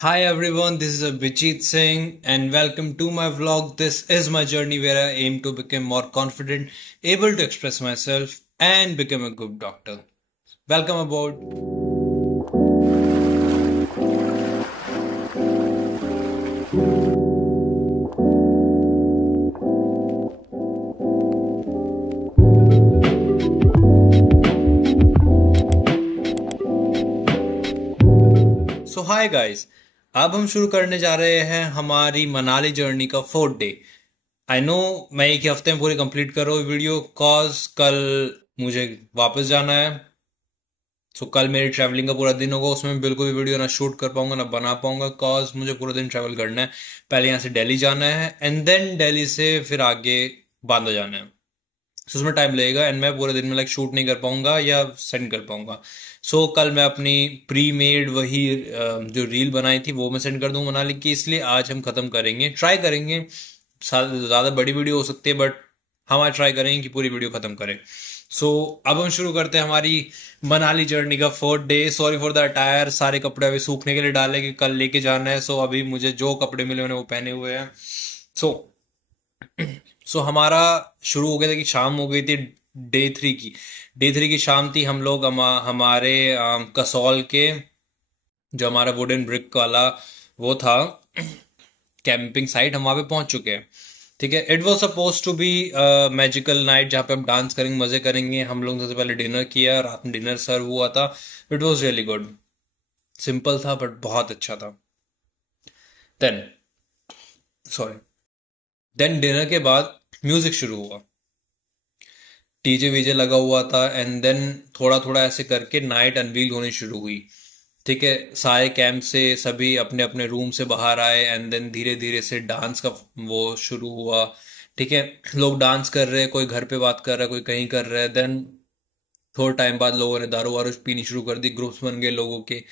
Hi everyone, this is Abhijit Singh and welcome to my vlog. This is my journey where I aim to become more confident, able to express myself and become a good doctor. Welcome aboard. So hi guys, अब हम शुरू करने जा रहे हैं हमारी Manali journey का 4th day. I know मैं एक ही हफ्ते में पूरी कंप्लीट कर रहा हूँ वीडियो कॉज कल मुझे वापस जाना है। सो कल मेरी ट्रैवलिंग का पूरा दिन होगा, उसमें मैं बिल्कुल भी वीडियो ना शूट कर पाऊंगा ना बना पाऊंगा कॉज मुझे पूरा दिन ट्रैवल करना है। पहले यहाँ से दिल्ली जाना है एंड देन दिल्ली से फिर आगे बांदा जाना है। सो उसमें टाइम लगेगा एंड मैं पूरे दिन में शूट नहीं कर पाऊंगा या सेंड कर पाऊंगा। सो कल मैं अपनी प्री मेड वही जो रील बनाई थी वो मैं सेंड कर दूंगा मनाली की, इसलिए आज हम खत्म करेंगे, ट्राई करेंगे। ज्यादा बड़ी वीडियो हो सकती है बट हम आज ट्राई करेंगे कि पूरी वीडियो खत्म करें। सो अब हम शुरू करते हैं हमारी मनाली जर्नी का 4th day. Sorry for the attire, सारे कपड़े अभी सूखने के लिए डाले कि कल लेके जाना है। सो अभी मुझे जो कपड़े मिले उन्हें वो पहने हुए हैं। सो हमारा शुरू हो गया था कि शाम हो गई थी डे 3 की शाम थी। हम लोग हमारे कसौल के जो हमारा वुडन ब्रिक वाला वो था कैंपिंग साइट, हम वहां पे पहुंच चुके हैं। ठीक है, it was suppose to be magical night जहाँ पे हम डांस करेंगे, मजे करेंगे। हम लोग सबसे पहले डिनर किया, रात में डिनर सर्व हुआ था। It was really good, simple था बट बहुत अच्छा था। देन सॉरी देन डिनर के बाद म्यूजिक शुरू हुआ, डीजे वीजे लगा हुआ था एंड देन थोड़ा थोड़ा ऐसे करके नाइट अनवील होनी शुरू हुई। ठीक है, सारे कैंप से सभी अपने अपने रूम से बाहर आए एंड देन धीरे धीरे से डांस का वो शुरू हुआ। ठीक है, लोग डांस कर रहे हैं, कोई घर पे बात कर रहा है, कोई कहीं कर रहा है। देन थोड़ा टाइम बाद लोगों ने दारू वारू पीनी शुरू कर दी, ग्रुप्स बन गए लोगों के।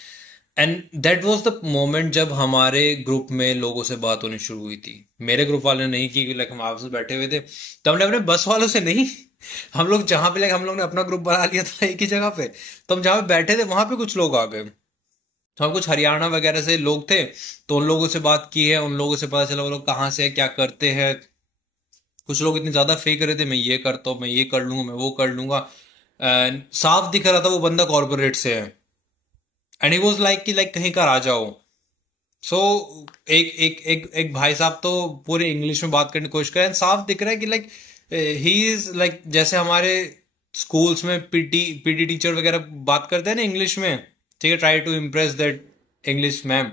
And that was the moment जब हमारे ग्रुप में लोगों से बात होनी शुरू हुई थी। मेरे ग्रुप वाले ने नहीं की, लाइक हम आपस में बैठे हुए थे तो हमने अपने बस वालों से नहीं, हम लोग जहां पे हम लोग ने अपना ग्रुप बना लिया था एक ही जगह पे, तो हम जहां पे बैठे थे वहां पे कुछ लोग आ गए। तो हम कुछ हरियाणा वगैरह से लोग थे, तो उन लोगों से बात की है, उन लोगों से पता चला वो लोग कहाँ से है, क्या करते हैं। कुछ लोग इतने ज्यादा फेंक रहे थे, मैं ये करता हूँ, मैं ये कर लूंगा, मैं वो कर लूंगा। साफ दिख रहा था वो बंदा कॉर्पोरेट से है एंड ही वाज लाइक कि कहीं का आ जाओ। सो एक एक एक एक भाई साहब तो पूरे इंग्लिश में बात करने की कोशिश कर रहे हैं, साफ दिख रहा है कि ही इज जैसे हमारे स्कूल्स में पीटी टीचर वगैरह बात करते हैं ना इंग्लिश में। ठीक है, try to impress that English ma'am,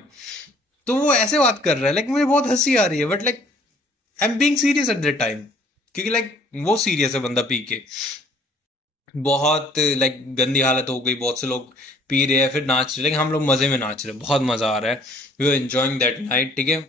तो वो ऐसे बात कर रहा है। मुझे बहुत हंसी आ रही है but I am being serious at that time, क्योंकि वो सीरियस है बंदा पी के। बहुत गंदी हालत हो गई, बहुत से लोग पी रहे हैं फिर नाच रहे, लेकिन हम लोग मजे में नाच रहे हैं, बहुत मजा आ रहा है। We are enjoying that night. ठीक है,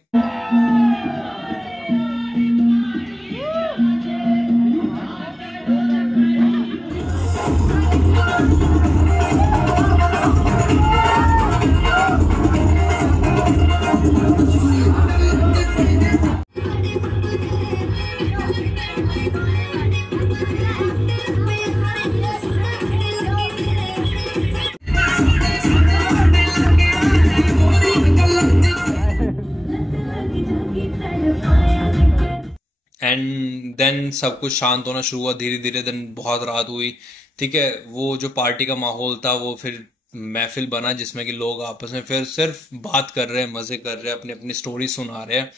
एंड देन सब कुछ शांत होना शुरू हुआ धीरे धीरे। देन बहुत रात हुई। ठीक है, वो जो पार्टी का माहौल था वो फिर महफिल बना जिसमें कि लोग आपस में फिर सिर्फ बात कर रहे हैं, मजे कर रहे हैं, अपनी अपनी स्टोरी सुना रहे हैं।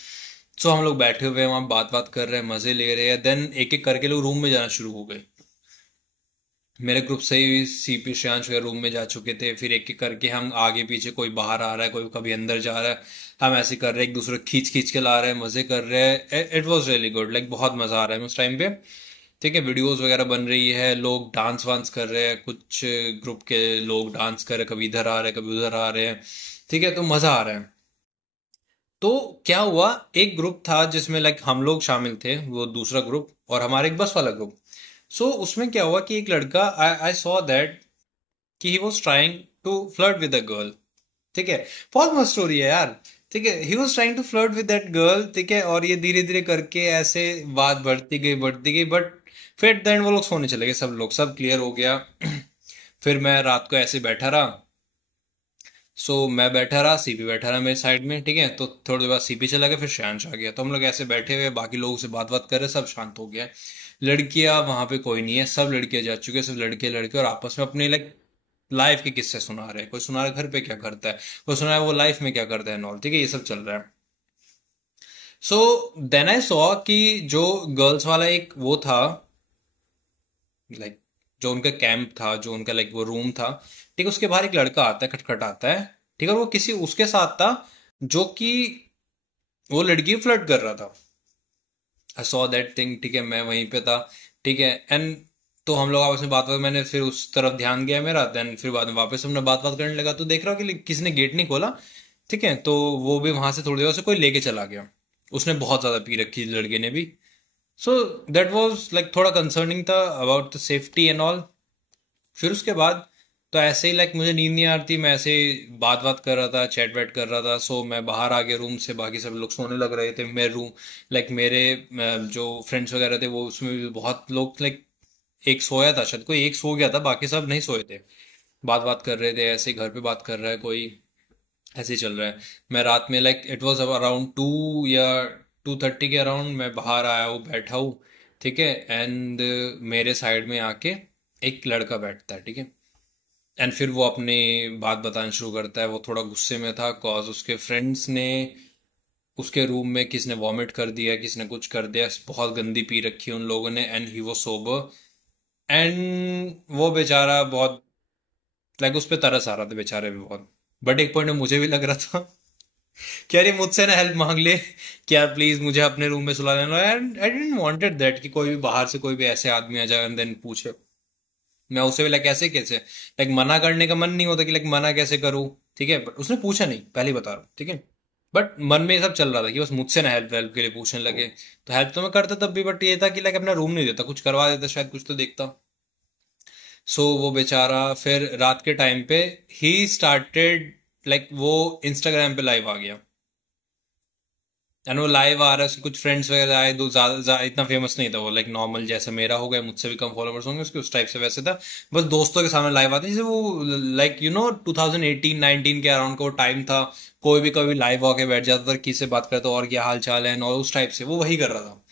सो हम लोग बैठे हुए हैं वहां, बात बात कर रहे हैं, मजे ले रहे हैं। देन एक एक करके लोग रूम में जाना शुरू हो गए। मेरे ग्रुप से ही सीपी श्रेयांश वगैरह रूम में जा चुके थे। फिर एक एक करके हम आगे पीछे, कोई बाहर आ रहा है, कोई कभी अंदर जा रहा है, हम ऐसे कर रहे हैं, एक दूसरे को खींच खींच के ला रहे हैं, मजे कर रहे हैं। इट वॉज रियली गुड, बहुत मजा आ रहा है उस टाइम पे। ठीक है, वीडियोस वगैरह बन रही है, लोग डांस वांस कर रहे हैं, कुछ ग्रुप के लोग डांस कर रहे हैं, कभी इधर आ रहे हैं कभी उधर आ रहे हैं। ठीक है, तो मजा आ रहा है। तो क्या हुआ, एक ग्रुप था जिसमें हम लोग शामिल थे, वो दूसरा ग्रुप और हमारे एक बस वाला ग्रुप। सो उसमें क्या हुआ कि एक लड़का, आई सॉ दैट कि he was trying to flirt with a girl. ठीक है, बहुत मस्त स्टोरी है यार। ठीक है, he was trying to flirt with that girl. ठीक है, और ये धीरे धीरे करके ऐसे बात बढ़ती गई बट फिर एट द एंड वो लोग सोने चले गए, सब लोग, सब क्लियर हो गया। फिर मैं रात को ऐसे बैठा रहा। सो मैं बैठा रहा, सीपी बैठा रहा मेरे साइड में, ठीक है। तो थोड़ी देर बाद सीपी चला गया, फिर श्रेयांश आ गया। तो हम लोग ऐसे बैठे हुए बाकी लोगों से बात बात कर रहे, सब शांत हो गया है। लड़कियां वहां पे कोई नहीं है, सब लड़कियां जा चुके हैं, सिर्फ लड़के लड़के, और आपस में अपने लाइक लाइफ के किस्से सुना रहे हैं। कोई सुना रहा है घर पे क्या करता है, कोई सुना है वो लाइफ में क्या करता है नॉल, ठीक है, ये सब चल रहा है। सो देन आई सॉ कि जो गर्ल्स वाला एक वो था, लाइक जो उनका कैंप था, जो उनका लाइक वो रूम था, ठीक है, उसके बाहर एक लड़का आता है, खटखटाता है, ठीक है, और वो किसी उसके साथ था जो कि वो लड़की फ्लर्ट कर रहा था। आई सॉ दैट थिंग, ठीक है, मैं वहीं पे था, ठीक है। एंड तो हम लोग आपस में बात बात, मैंने फिर उस तरफ ध्यान गया मेरा, देन फिर बाद में वापस हमने बात बात करने लगा। तो देख रहा हूँ कि किसी ने गेट नहीं खोला, ठीक है। तो वो भी वहां से थोड़ी देर से कोई लेके चला गया। उसने बहुत ज्यादा पी रखी थी लड़के ने भी। सो दैट वाज लाइक थोड़ा कंसर्निंग था about the safety and all. फिर उसके बाद तो ऐसे ही लाइक मुझे नींद नहीं आ रही थी, मैं ऐसे ही बात बात कर रहा था, चैट वैट कर रहा था। सो मैं बाहर आ गया रूम से, बाकी सब लोग सोने लग रहे थे। मेरे रूम लाइक मेरे जो फ्रेंड्स वगैरह थे वो उसमें भी बहुत लोग लाइक, एक सोया था शायद, कोई एक सो गया था, बाकी सब नहीं सोए थे, बात बात कर रहे थे ऐसे ही, घर पे बात कर रहा है कोई, ऐसे ही चल रहा है। मैं रात में लाइक इट वाज अराउंड 2 या 2:30 के अराउंड मैं बाहर आया हूँ, बैठा हूँ, ठीक है। एंड मेरे साइड में आके एक लड़का बैठता है, ठीक है। एंड फिर वो अपनी बात बताना शुरू करता है। वो थोड़ा गुस्से में था कॉज उसके फ्रेंड्स ने उसके रूम में किसी ने वॉमिट कर दिया, किसी ने कुछ कर दिया, बहुत गंदी पी रखी है उन लोगों ने। एंड ही वो सोबर, एंड वो बेचारा बहुत लाइक उस पर तरस आ रहा था बेचारे भी बहुत। बट एक पॉइंट में मुझे भी लग रहा था कि यार ये मुझसे ना हेल्प मांग ले कि यार प्लीज मुझे अपने रूम में सुला देना। And I didn't wanted that कि कोई भी बाहर से कोई भी ऐसे आदमी आ जाए एंड देन पूछे। मैं उसे भी लाइक कैसे कैसे लाइक मना करने का मन नहीं होता कि लाइक मना कैसे करूं, ठीक है। बट उसने पूछा नहीं, पहले ही बता रहा हूं, ठीक है। बट मन में ये सब चल रहा था कि बस मुझसे ना हेल्प हेल्प के लिए पूछने लगे। तो हेल्प तो मैं करता तब भी, बट ये था कि लाइक अपना रूम नहीं देता, कुछ करवा देता शायद, कुछ तो देखता। सो वो बेचारा फिर रात के टाइम पे ही स्टार्टेड लाइक वो इंस्टाग्राम पे लाइव आ गया। एंड वो लाइव आ रहा है, उसके कुछ फ्रेंड्स वगैरह आए, दो इतना फेमस नहीं था वो, लाइक नॉर्मल जैसे मेरा हो गया, मुझसे भी कम फॉलोवर्स होंगे उसके, उस टाइप से वैसे था। बस दोस्तों के सामने लाइव आते, जैसे वो लाइक 2018-19 के अराउंड का वो टाइम था। कोई भी कभी लाइव आके बैठ जाता था, किससे बात करता और क्या हाल चाल है, और उस टाइप से वो वही कर रहा था।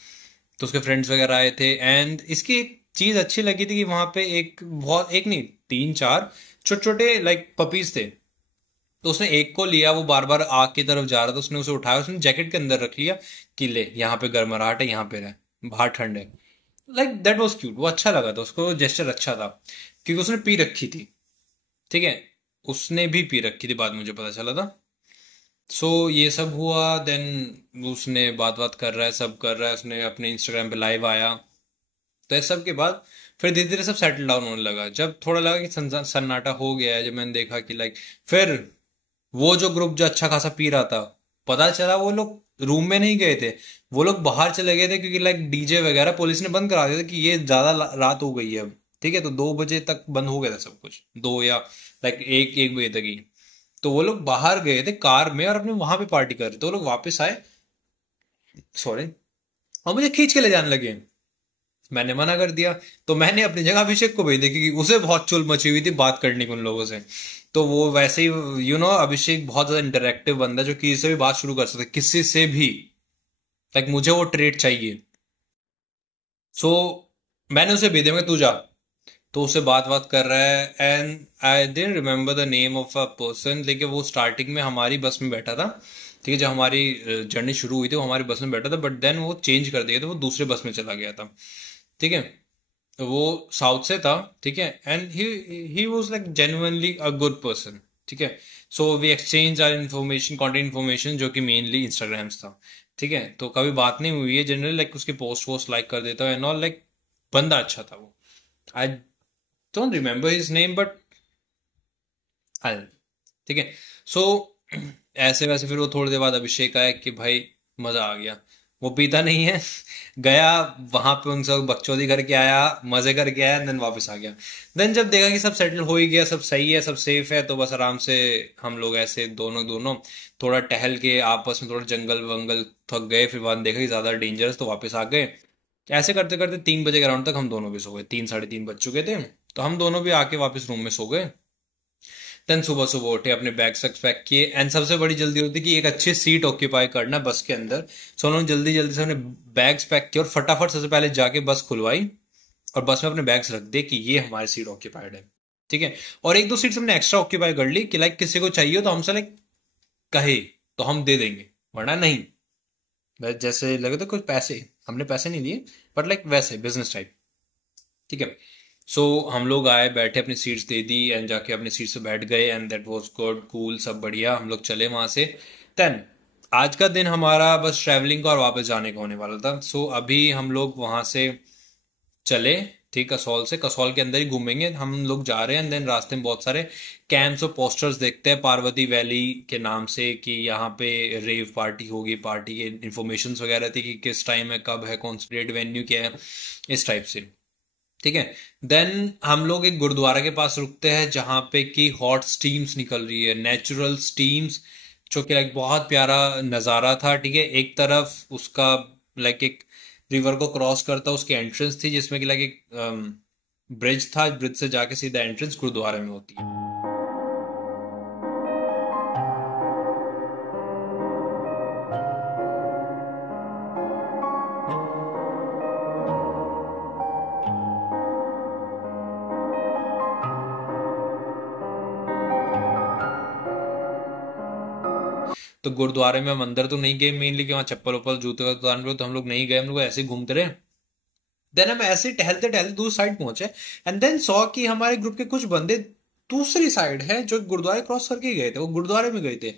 तो उसके फ्रेंड्स वगैरह आए थे। एंड इसकी एक चीज अच्छी लगी थी कि वहां पे एक बहुत, एक नहीं, तीन चार छोटे छोटे लाइक पपीज थे। तो उसने एक को लिया, वो बार बार आग की तरफ जा रहा था, उसने उसे उठाया, उसने जैकेट के अंदर रख लिया कि ले यहाँ पे गर्मराहट है, यहाँ पे रहे, बाहर ठंड है। लाइक दैट वाज क्यूट, वो अच्छा लगा था उसको, जेस्चर अच्छा था, क्योंकि उसने पी रखी थी, ठीक है। उसने भी पी रखी थी, बाद में मुझे पता चला था। सो ये सब हुआ। देन उसने बात बात कर रहा है, सब कर रहा है, उसने अपने इंस्टाग्राम पे लाइव आया। तो इस सब के बाद फिर धीरे धीरे सब सेटल डाउन होने लगा। जब थोड़ा लगा कि सन्नाटा हो गया है, जब मैंने देखा कि लाइक फिर वो जो ग्रुप जो अच्छा खासा पी रहा था, पता चला वो लोग रूम में नहीं गए थे, वो लोग बाहर चले गए थे, क्योंकि लाइक डीजे वगैरह पुलिस ने बंद करा दिया था कि ये ज्यादा रात हो गई है अब, ठीक है। तो 2 बजे तक बंद हो गया था सब कुछ, 2 या लाइक 1 बजे तक ही। तो वो लोग बाहर गए थे कार में और अपने वहां पे पार्टी कर रहे थे। तो वो लोग वापस आए, सॉरी, और मुझे खींच के ले जाने लगे। मैंने मना कर दिया। तो मैंने अपनी जगह अभिषेक को भेज दिया, क्योंकि उसे बहुत चुल मची हुई थी बात करने की उन लोगों से। तो वो वैसे ही अभिषेक बहुत ज्यादा इंटरेक्टिव बंदा है, जो किसी से भी बात शुरू कर सकता है, किसी से भी। लाइक मुझे वो ट्रेट चाहिए। सो मैंने उसे भेज दिया, मैं तू जा। तो उससे बात बात कर रहा है। And I didn't remember the name of a person, लेकिन वो स्टार्टिंग में हमारी बस में बैठा था, ठीक है। जब हमारी जर्नी शुरू हुई थी वो हमारी बस में बैठा था, बट देन वो चेंज कर दिया था, वो दूसरे बस में चला गया था, ठीक है। तो वो साउथ से था, ठीक है। And he was like genuinely a good person, ठीक है। So we exchange our information, content information, जो कि मेनली इंस्टाग्राम्स था, ठीक है। तो कभी बात नहीं हुई है जनरली, लाइक उसके पोस्ट वोस्ट लाइक कर देता है एंड ऑल, लाइक बंदा अच्छा था वो। I don't remember his name, but हाँ, ठीक है। सो ऐसे वैसे फिर वो थोड़ी देर बाद अभिषेक आया कि भाई मजा आ गया। वो पीता नहीं है गया वहां पे उन सब बकचोदी करके आया, मजे करके आया, देन वापस आ गया। देन जब देखा कि सब सेटल हो ही गया, सब सही है, सब सेफ है, तो बस आराम से हम लोग ऐसे दोनों दोनों थोड़ा टहल के आपस में थोड़ा जंगल वंगल थक गए। फिर बाद में देखा कि ज्यादा डेंजरस, तो वापस आ गए। ऐसे करते करते 3 बजे के अराउंड तक हम दोनों भी सो गए, 3 साढ़े 3 बज चुके थे। तो हम दोनों भी आके वापस रूम में सो गए। देन सुबह सुबह उठे, अपने बैग्स पैक किए, एंड सबसे बड़ी जल्दी होती कि एक अच्छी सीट ऑक्यूपाई करना बस के अंदर। सो हम लोग जल्दी जल्दी से अपने बैग्स पैक किए और फटाफट सबसे पहले जाके बस खुलवाई और बस में अपने बैग्स रख दिए कि ये हमारी सीट ऑक्यूपाइड है, ठीक है। और एक दो सीट्स हमने एक्स्ट्रा ऑक्यूपाई कर ली कि लाइक किसी को चाहिए तो हमसे लाइक कहे तो हम दे देंगे, वरना नहीं। जैसे लगे तो कुछ पैसे, हमने पैसे नहीं दिए बट लाइक वैसे बिजनेस टाइप, ठीक है। सो हम लोग आए, बैठे, अपनी सीट्स दे दी एंड जाके अपनी सीट्स पे बैठ गए and that was good, cool, सब बढ़िया। हम लोग चले वहां से। देन आज का दिन हमारा बस ट्रैवलिंग का और वापस जाने का होने वाला था। सो अभी हम लोग वहां से चले, ठीक, कसौल से, कसौल के अंदर ही घूमेंगे हम लोग, जा रहे हैं। एंड देन रास्ते में बहुत सारे कैंप्स और पोस्टर्स देखते हैं पार्वती वैली के नाम से कि यहाँ पे रेव पार्टी होगी, पार्टी के इन्फॉर्मेशन वगैरह थी कि किस टाइम है, कब है, कौन सा डेट, वेन्यू क्या है, इस टाइप से, ठीक है। देन हम लोग एक गुरुद्वारा के पास रुकते हैं जहाँ पे कि हॉट स्टीम्स निकल रही है, नेचुरल स्टीम्स, जो कि लाइक बहुत प्यारा नज़ारा था, ठीक है। एक तरफ उसका लाइक एक रिवर को क्रॉस करता उसकी एंट्रेंस थी जिसमें कि लाइक एक ब्रिज था, ब्रिज से जाके सीधा एंट्रेंस गुरुद्वारे में होती है। तो गुरुद्वारे में हम अंदर तो नहीं गए मेनली कि वहाँ चप्पल वप्पल जूते उतारने पे, तो हम लोग नहीं गए, हम लोग ऐसे ही घूमते रहे। देन हम ऐसे ही टहलते टहलते दूसरी साइड पहुंचे एंड देन सॉ कि हमारे ग्रुप के कुछ बंदे दूसरी साइड है जो गुरुद्वारे क्रॉस करके ही गए थे, वो गुरुद्वारे में गए थे।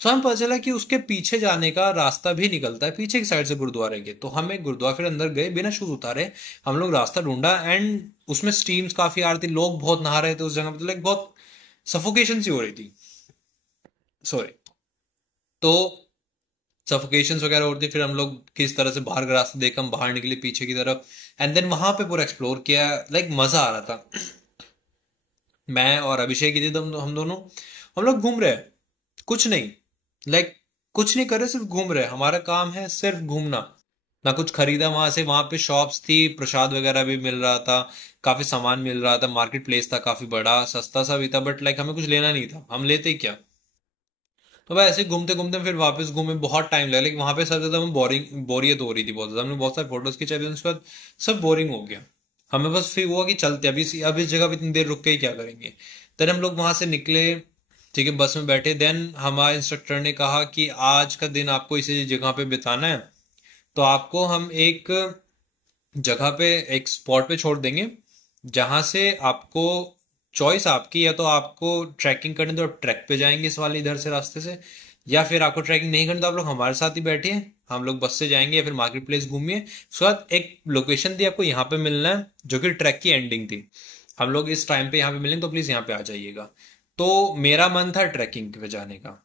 सो हम पता चला कि उसके पीछे जाने का रास्ता भी निकलता है पीछे की साइड से गुरुद्वारे के। तो हम एक गुरुद्वारा फिर अंदर गए बिना शूज उतारे, हम लोग रास्ता ढूंढा एंड उसमें स्टीम्स काफी आ रही थी, लोग बहुत नहा रहे थे उस जगह पे, तो लाइक बहुत सफोकेशन सी हो रही थी, सॉरी। तो सफोकेशन वगैरह होती, फिर हम लोग किस तरह से बाहर का रास्ता देखा, हम बाहर निकले पीछे की तरफ एंड देन वहां पे पूरा एक्सप्लोर किया, लाइक मजा आ रहा था। मैं और अभिषेक ही थे, तो हम दोनों, हम लोग घूम रहे हैं, कुछ नहीं, लाइक कुछ नहीं कर रहे, सिर्फ घूम रहे हैं, हमारा काम है सिर्फ घूमना। ना कुछ खरीदा वहां से, वहां पे शॉप्स थी, प्रसाद वगैरह भी मिल रहा था, काफी सामान मिल रहा था, मार्केट प्लेस था काफी बड़ा, सस्ता सा भी था, बट लाइक हमें कुछ लेना नहीं था, हम लेते ही क्या। तो भाई ऐसे घूमते घूमते फिर वापस घूमे, बहुत टाइम लगा, लेकिन वहां पे सबसे ज्यादा हमें बोरियत हो रही थी बहुत ज्यादा, हमने बहुत सारे फोटोज खींचे, फिर उसके बाद सब बोरिंग हो गया। हमें बस फिर हुआ कि चलते, अभी इस जगह पे इतनी देर रुक के ही क्या करेंगे। देन हम लोग वहां से निकले, ठीक है, बस में बैठे। देन हमारे इंस्ट्रक्टर ने कहा कि आज का दिन आपको इसी जगह पे बिताना है, तो आपको हम एक जगह पे, एक स्पॉट पे छोड़ देंगे जहां से आपको चॉइस आपकी, या तो आपको ट्रैकिंग करने तो आप ट्रैक पे जाएंगे इस वाले इधर से रास्ते से, या फिर आपको ट्रैकिंग नहीं करनी तो आप लोग हमारे साथ ही बैठिए, हम लोग बस से जाएंगे, या फिर मार्केट प्लेस घूमिए। उसके बाद एक लोकेशन थी आपको यहाँ पे मिलना है जो कि ट्रैक की एंडिंग थी, हम लोग इस टाइम पे यहाँ पे मिलेंगे, तो प्लीज यहाँ पे आ जाइएगा। तो मेरा मन था ट्रैकिंग पे जाने का,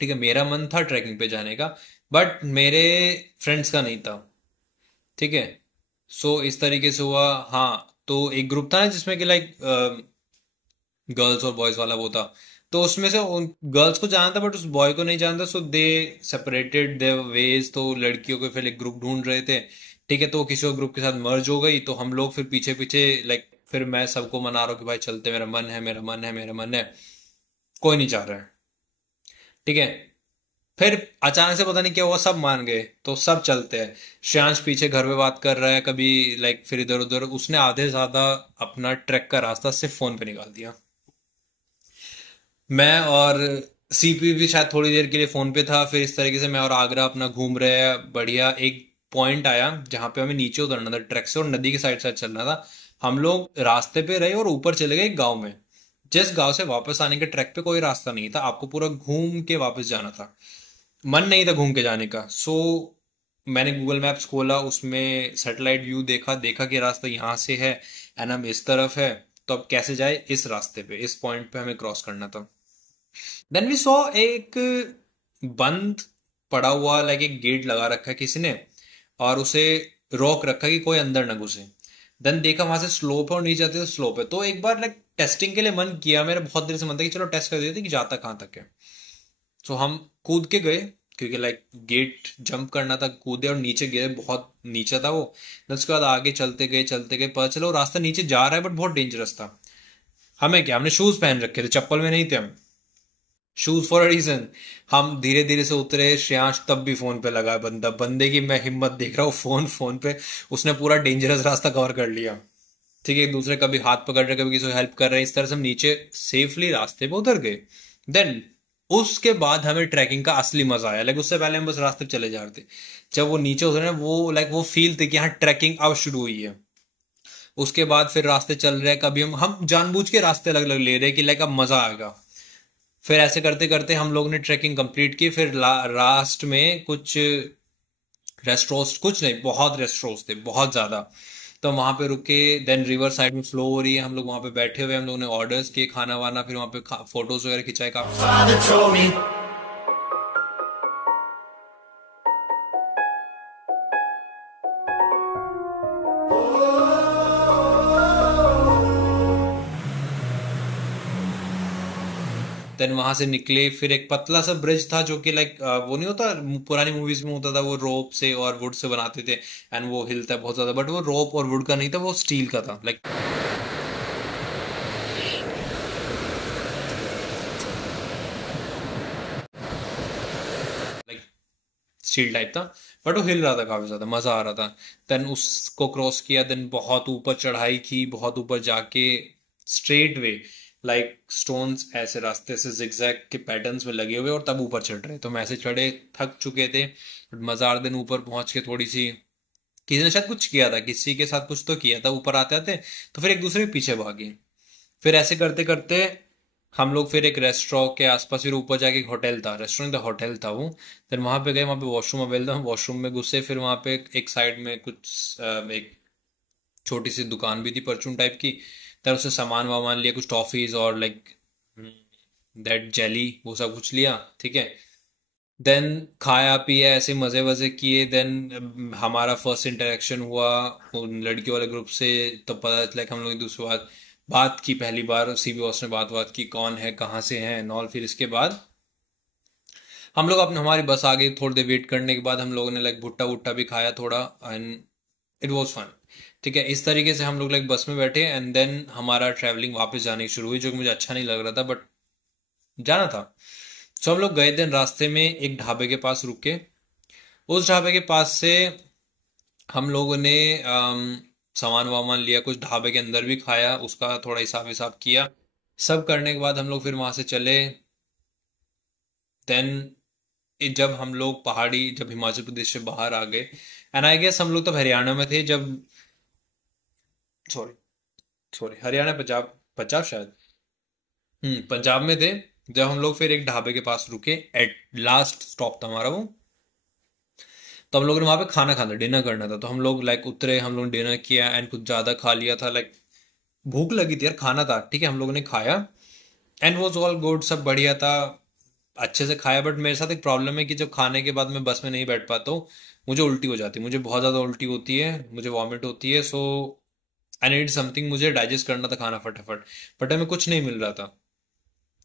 ठीक है, मेरा मन था ट्रैकिंग पे जाने का, बट मेरे फ्रेंड्स का नहीं था, ठीक है। सो इस तरीके से हुआ। हाँ, तो एक ग्रुप था ना जिसमें कि लाइक गर्ल्स और बॉयज वाला वो था, तो उसमें से उन गर्ल्स को जाना था बट उस बॉय को नहीं जाना था, सो दे सेपरेटेड देयर वेज, तो लड़कियों के फिर एक ग्रुप ढूंढ रहे थे, ठीक है। तो किसी और ग्रुप के साथ मर्ज हो गई, तो हम लोग फिर पीछे पीछे लाइक, फिर मैं सबको मना रहा हूँ कि भाई चलते, मेरा मन है, मेरा मन है, मेरा मन है, कोई नहीं चाह रहा है, ठीक है। फिर अचानक से पता नहीं क्या हुआ, सब मान गए, तो सब चलते हैं। श्रेयांश पीछे घर में बात कर रहा है कभी, लाइक फिर इधर उधर, उसने आधे से ज्यादा अपना ट्रैक का रास्ता सिर्फ फोन पे निकाल दिया। मैं और सीपी भी शायद थोड़ी देर के लिए फोन पे था। फिर इस तरीके से मैं और आगरा अपना घूम रहे हैं बढ़िया। एक पॉइंट आया जहां पे हमें नीचे उतरना था ट्रैक से और नदी के साइड साइड चलना था। हम लोग रास्ते पे रहे और ऊपर चले गए गांव में। जिस गांव से वापस आने के ट्रैक पे कोई रास्ता नहीं था, आपको पूरा घूम के वापस जाना था। मन नहीं था घूम के जाने का। सो मैंने गूगल मैप्स खोला, उसमें सैटेलाइट व्यू देखा, देखा कि रास्ता यहाँ से है एंड हम इस तरफ है, तो अब कैसे जाए, इस रास्ते पे, इस पॉइंट पे हमें क्रॉस करना था। देन वी सॉ एक बंद पड़ा हुआ, लाइक एक गेट लगा रखा है किसी ने और उसे रोक रखा है कि कोई अंदर ना घुसे। देन देखा वहां से स्लोप है और नीचे जाते तो स्लोप है, तो एक बार लाइक टेस्टिंग के लिए मन किया, मेरा बहुत देर से मन था कि चलो टेस्ट कर देते कि जाता कहाँ तक है। सो हम कूद के गए, क्योंकि लाइक गेट जंप करना था, कूदे और नीचे गए, बहुत नीचे था वो। उसके बाद आगे चलते गए, पता चला वो रास्ता नीचे जा रहा है बट बहुत डेंजरस था। हमें क्या, हमने शूज पहन रखे थे, चप्पल में नहीं थे हम। Shoes for a reason. हम धीरे धीरे से उतरे, श्रेयांश तब भी फोन पे लगा है। बंदे की मैं हिम्मत देख रहा हूँ, फोन फोन पे। उसने पूरा डेंजरस रास्ता कवर कर लिया। ठीक है, एक दूसरे कभी हाथ पकड़ रहे, कभी किसी को हेल्प कर रहे हैं, इस तरह से हम नीचे सेफली रास्ते पे उतर गए। देन उसके बाद हमें ट्रैकिंग का असली मजा आया। लाइक उससे पहले हम बस रास्ते पे चले जा रहे थे। जब वो नीचे उतरे ना, वो लाइक वो फील थे कि हाँ ट्रैकिंग अब शुरू हुई है। उसके बाद फिर रास्ते चल रहे हैं, कभी हम जानबूझ के रास्ते अलग अलग ले रहे हैं कि लाइक अब मजा आएगा। फिर ऐसे करते करते हम लोग ने ट्रैकिंग कंप्लीट की। फिर लास्ट में कुछ रेस्टोरेंट्स, कुछ नहीं बहुत रेस्टोरेंट्स थे, बहुत ज्यादा। तो वहां पे रुके। देन रिवर साइड में फ्लो हो रही है, हम लोग वहां पे बैठे हुए, हम लोग ने ऑर्डर्स किए खाना वाना, फिर वहां पे फोटोज वगैरह खिंचाए काफी। देन वहां से निकले, फिर एक पतला सा ब्रिज था जो कि लाइक वो नहीं होता, पुरानी मूवीज में होता था, वो रोप से और वुड से बनाते थे एंड वो हिलता है बहुत ज्यादा, बट वो रोप और वुड का नहीं था, वो स्टील का था। लाइक लाइक स्टील टाइप था, बट वो हिल रहा था काफी ज्यादा, मजा आ रहा था। देन उसको क्रॉस किया, देन बहुत ऊपर चढ़ाई की, बहुत ऊपर जाके स्ट्रेट वे लाइक स्टोन्स ऐसे रास्ते से जिगजैग के पैटर्न्स में लगे हुए, और तब ऊपर चढ़ रहे। तो हम ऐसे चढ़े, थक चुके थे, मजार दिन ऊपर पहुंच के थोड़ी सी, किसी ने शायद कुछ किया था, किसी के साथ कुछ तो किया था, ऊपर आते आते तो फिर एक दूसरे के पीछे भागे। फिर ऐसे करते करते हम लोग फिर एक रेस्टोरेंट के आसपास, फिर ऊपर जाके एक होटल था, रेस्टोरेंट था, होटल था वो। फिर वहां पे गए, वहां पे वॉशरूम अवेलेबल था, हम वॉशरूम में घुसे। फिर वहां पे एक साइड में कुछ एक छोटी सी दुकान भी थी परचून टाइप की। तरह से सामान वामान लिया, कुछ टॉफीज और लाइक दैट जेली, वो सब कुछ लिया। ठीक है, देन खाया पिया, ऐसे मजे वजे किए। देन हमारा फर्स्ट इंटरेक्शन हुआ उन लड़कियों वाले ग्रुप से। तो पता चला कि हम लोग एक दूसरे बात की, पहली बार सीबी बॉस ने बात की, कौन है, कहाँ से है नॉल। फिर इसके बाद हम लोग अपने, हमारी बस आ गई, थोड़ी देर वेट करने के बाद हम लोगों ने लाइक भुट्टा वुट्टा भी खाया थोड़ा, एंड इट वॉज फन। ठीक है, इस तरीके से हम लोग लाइक बस में बैठे, एंड देन हमारा ट्रैवलिंग वापस जाने की शुरू हुई, जो कि मुझे अच्छा नहीं लग रहा था, बट जाना था। सो हम लोग गए, दिन रास्ते में एक ढाबे के पास रुके। उस ढाबे के पास से हम लोगों ने सामान वामान लिया, कुछ ढाबे के अंदर भी खाया, उसका थोड़ा हिसाब हिसाब किया। सब करने के बाद हम लोग फिर वहां से चले। देन जब हम लोग पहाड़ी, जब हिमाचल प्रदेश से बाहर आ गए, एंड आई गेस हम लोग तब हरियाणा में थे जब, सॉरी सॉरी, हरियाणा, पंजाब, पंजाब शायद, पंजाब में थे। जब हम लोग फिर एक ढाबे के पास रुके, एट लास्ट स्टॉप था हमारा वो। तो हम लोगों ने वहां पे खाना खाना, डिनर करना था। तो हम लोग लाइक उतरे, हम लोग डिनर किया एंड कुछ ज्यादा खा लिया था, लाइक भूख लगी थी यार, खाना था। ठीक है, हम लोगों ने खाया एंड वॉज ऑल गुड, सब बढ़िया था, अच्छे से खाया। बट मेरे साथ एक प्रॉब्लम है कि जब खाने के बाद मैं बस में नहीं बैठ पाता हूँ, मुझे उल्टी हो जाती है, मुझे बहुत ज़्यादा उल्टी होती है, मुझे वॉमिट होती है। सो आई नीड समथिंग, मुझे डाइजेस्ट करना था खाना फटाफट, बट हमें कुछ नहीं मिल रहा था।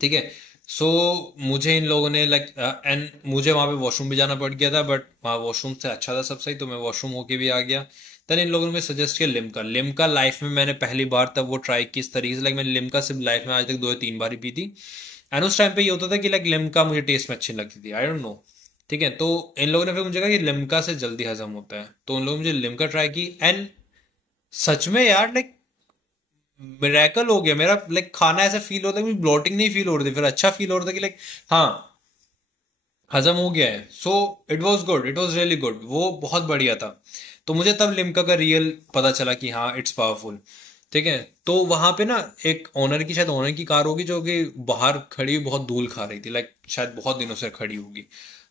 ठीक है, सो मुझे इन लोगों ने लाइक, एंड मुझे वहाँ पे वॉशरूम भी जाना पड़ गया था, बट वहाँ वॉशरूम से अच्छा था सब सही, तो मैं वॉशरूम होके भी आ गया। देन इन लोगों ने सजेस्ट किया लिम्का। लिम्का लाइफ में मैंने पहली बार तब वो ट्राई की इस तरीके से, लाइक मैंने लिम्का सिर्फ लाइफ में आज तक 2 या 3 बार ही पी थी। एंड उस टाइम पे ये होता था कि लाइक लिम्का मुझे टेस्ट में अच्छी लगती थी, आई डोंट नो। ठीक है, तो इन लोगों ने फिर मुझे कहा कि लिम्का से जल्दी हजम होता है, तो उन लोगों ने मुझे लिम्का ट्राई की, एंड सच में यार लाइक मिरेकल हो गया मेरा। लाइक खाना ऐसा फील होता है कि ब्लोटिंग नहीं फील हो रही थी, फिर अच्छा फील हो रहा था कि लाइक हाँ हजम हो गया है। So it was good, it was really good, वो बहुत बढ़िया था। तो मुझे तब लिम्का का रियल पता चला कि हाँ इट्स पावरफुल। ठीक है, तो वहां पे ना एक ओनर की, शायद ओनर की कार होगी, जो कि बाहर खड़ी बहुत धूल खा रही थी, लाइक शायद बहुत दिनों से खड़ी होगी।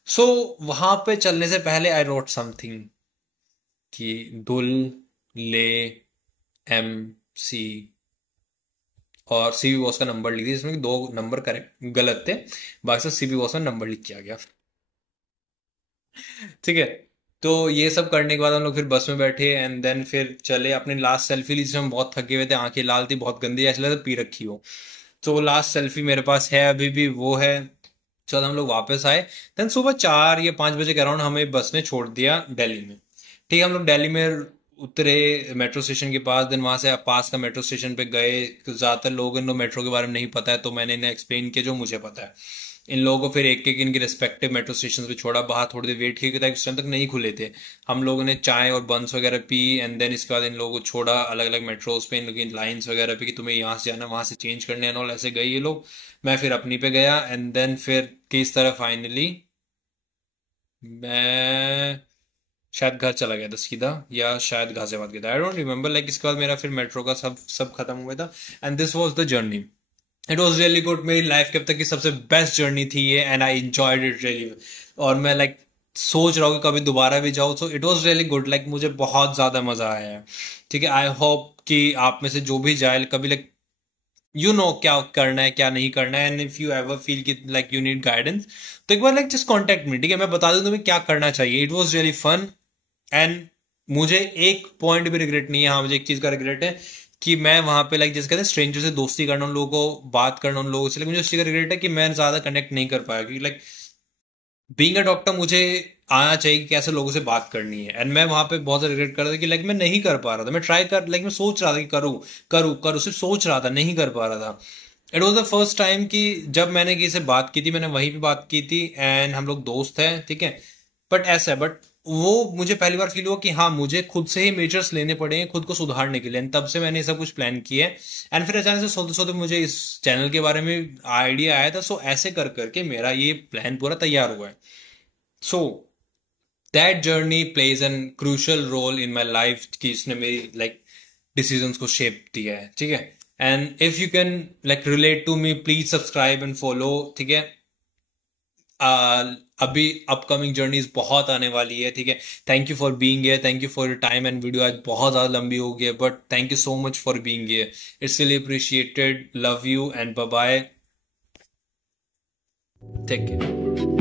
सो वहां पे चलने से पहले आई रोट समथिंग कि दुल, ले, एम, सी, और सीबी बॉस का नंबर लिख दिया, जिसमें कि 2 नंबर करेक्ट गलत थे, बाकी सब सीबी बॉस में नंबर लिख के आ गया। ठीक है, तो ये सब करने के बाद हम लोग फिर बस में बैठे, एंड देन फिर चले। अपनी लास्ट सेल्फी ली, जिसमें हम बहुत थके हुए थे, आंखें लाल थी, बहुत गंदी, ऐसा लगा था पी रखी हो। तो वो लास्ट सेल्फी मेरे पास है अभी भी, वो है। चल हम लोग वापस आए। देन सुबह 4 या 5 बजे के अराउंड हमें बस ने छोड़ दिया दिल्ली में। ठीक है, हम लोग दिल्ली में उतरे मेट्रो स्टेशन के पास, देन वहां से पास का मेट्रो स्टेशन पे गए। ज्यादातर लोग इन मेट्रो के बारे में नहीं पता है, तो मैंने इन्हें एक्सप्लेन किया जो मुझे पता है। इन लोगों को फिर एक एक इनके रिस्पेक्टिव मेट्रो स्टेशन पे छोड़ा, बाहर थोड़ी देर वेट किया, उस टाइम तक नहीं खुले थे। हम लोगों ने चाय और बंस वगैरह पी, एंड देन इसके बाद इन लोगों को छोड़ा अलग अलग मेट्रोज पे, इन लोगों की लाइन्स वगैरह पे कि तुम्हें यहाँ से जाना, वहां से चेंज करने एंड ऑल, ऐसे गए ये लोग। मैं फिर अपनी पे गया, एंड देन फिर किस तरह फाइनली मैं शायद घर चला गया था सीधा, या शायद गाजियाबाद गया था, आई डोंट रिमेम्बर। लाइक इसके बाद मेरा फिर मेट्रो का सब सब खत्म हुआ था, and this was the journey. It was really good, मेरी लाइफ के अब तक की सबसे बेस्ट जर्नी थी ये, and I enjoyed it really. और मैं लाइक सोच रहा हूँ कि कभी दोबारा भी जाऊँ, so it was really good. Like मुझे बहुत ज्यादा मजा आया है। ठीक है, आई होप कि आप में से जो भी जाए कभी, लाइक क्या करना है क्या नहीं करना है, and if you ever feel कि लाइक यू नीड गाइडेंस, तो एक बार लाइक जस्ट कॉन्टेक्ट मी। ठीक है, मैं बता दूं तुम्हें क्या करना चाहिए। It was really fun, and मुझे एक पॉइंट भी रिग्रेट नहीं है। हाँ, मुझे एक चीज का रिग्रेट है कि मैं वहां पे लाइक जिस कहते हैं स्ट्रेंजर से दोस्ती करना, उन लोगों को बात करना, उन लोगों से, मुझे उस चीज का रिग्रेट है कि मैं ज्यादा कनेक्ट नहीं कर पाया, क्योंकि लाइक बीइंग अ डॉक्टर मुझे आना चाहिए कि कैसे लोगों से बात करनी है, एंड मैं वहां पे बहुत ज्यादा रिग्रेट कर रहा था कि लाइक मैं नहीं कर पा रहा था। मैं ट्राई कर लाइक मैं सोच रहा था कि करूँ करूँ करूँ, सिर्फ सोच रहा था, नहीं कर पा रहा था। It was the first time कि जब मैंने किसी से बात की थी, मैंने वहीं पे बात की थी, एंड हम लोग दोस्त हैं, ठीक है। बट ऐसा है, बट वो मुझे पहली बार फील हुआ कि हाँ, मुझे खुद से ही मेजर्स लेने पड़े हैं खुद को सुधारने के लिए, and तब से मैंने ये सब कुछ प्लान किया है। एंड फिर अचानक से सोते सोते मुझे इस चैनल के बारे में आइडिया आया था, सो ऐसे कर करके मेरा ये प्लान पूरा तैयार हुआ है। So that journey plays an crucial role in my life, कि इसने मेरी लाइक डिसीजंस को शेप दिया है। ठीक है, and if you can like relate to me, please subscribe and follow. ठीक है, अभी अपकमिंग जर्नीज बहुत आने वाली है। ठीक है, thank you for being here, thank you for your time, and video आज बहुत ज्यादा लंबी हो गई है, but thank you so much for being here. It's really appreciated. Love you and bye bye, take care.